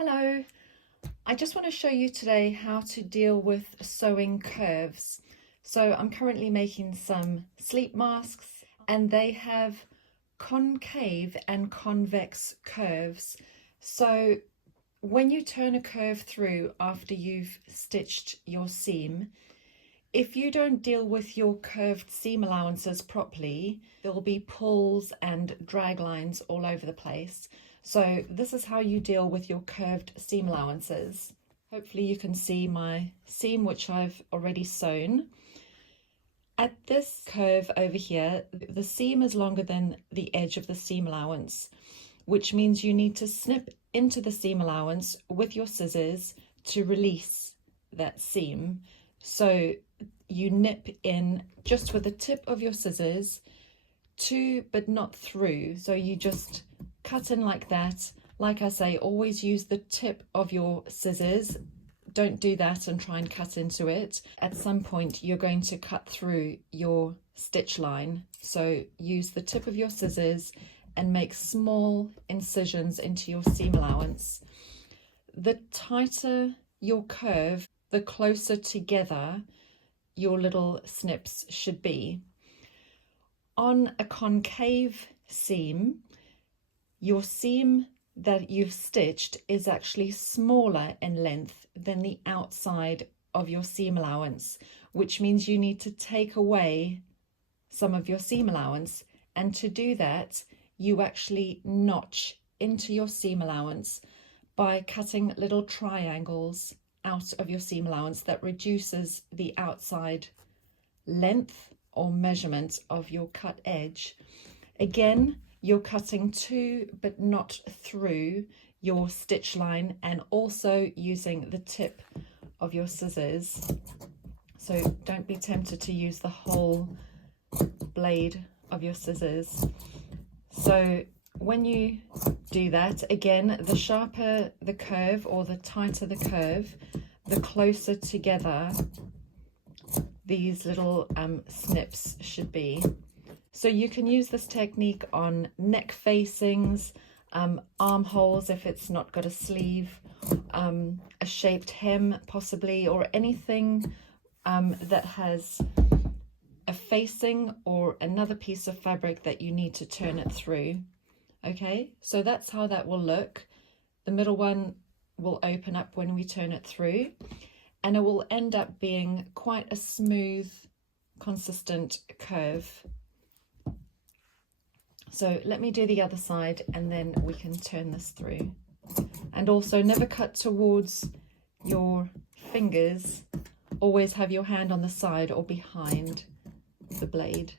Hello, I just want to show you today how to deal with sewing curves. So I'm currently making some sleep masks and they have concave and convex curves. So when you turn a curve through after you've stitched your seam, if you don't deal with your curved seam allowances properly, there'll be pulls and drag lines all over the place. So this is how you deal with your curved seam allowances. Hopefully you can see my seam, which I've already sewn. At this curve over here, the seam is longer than the edge of the seam allowance, which means you need to snip into the seam allowance with your scissors to release that seam. So you nip in just with the tip of your scissors to, but not through. So you just cut in like that. Like I say, always use the tip of your scissors. Don't do that and try and cut into it. At some point, you're going to cut through your stitch line. So use the tip of your scissors and make small incisions into your seam allowance. The tighter your curve, the closer together your little snips should be. On a concave seam, your seam that you've stitched is actually smaller in length than the outside of your seam allowance, which means you need to take away some of your seam allowance. And to do that, you actually notch into your seam allowance by cutting little triangles out of your seam allowance that reduces the outside length or measurement of your cut edge. Again, you're cutting to but not through your stitch line, and also using the tip of your scissors. So don't be tempted to use the whole blade of your scissors. So when you do that, again, the sharper the curve or the tighter the curve, the closer together these little snips should be. So you can use this technique on neck facings, armholes if it's not got a sleeve, a shaped hem possibly, or anything that has a facing or another piece of fabric that you need to turn it through. Okay, so that's how that will look. The middle one will open up when we turn it through, and it will end up being quite a smooth, consistent curve. So let me do the other side and then we can turn this through. And also never cut towards your fingers. Always have your hand on the side or behind the blade.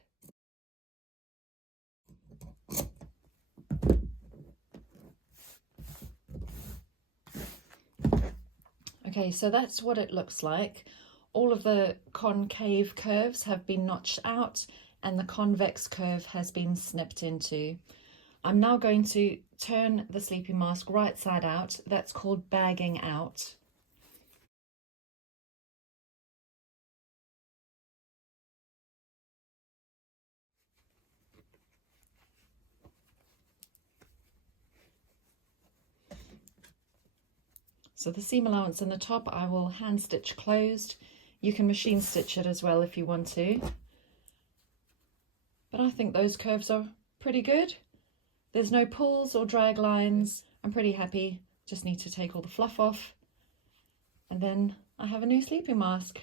Okay, so that's what it looks like. All of the concave curves have been notched out and the convex curve has been snipped into. I'm now going to turn the sleeping mask right side out. That's called bagging out. So the seam allowance in the top, I will hand stitch closed. You can machine stitch it as well if you want to. But I think those curves are pretty good. There's no pulls or drag lines. I'm pretty happy. Just need to take all the fluff off. And then I have a new sleeping mask.